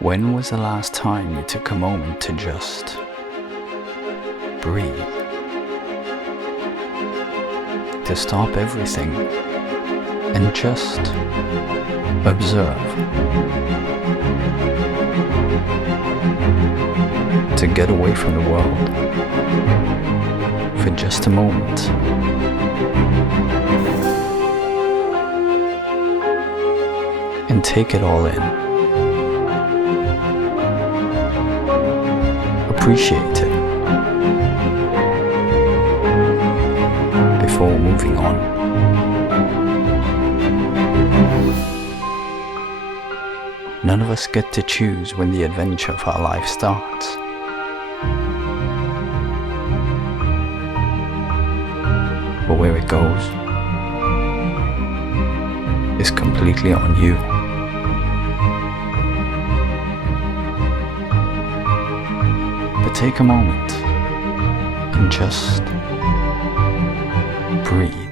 When was the last time you took a moment to just breathe? To stop everything and just observe. To get away from the world for just a moment. And take it all in. Appreciate it before moving on. None of us get to choose when the adventure of our life starts. But where it goes is completely on you. But take a moment and just breathe.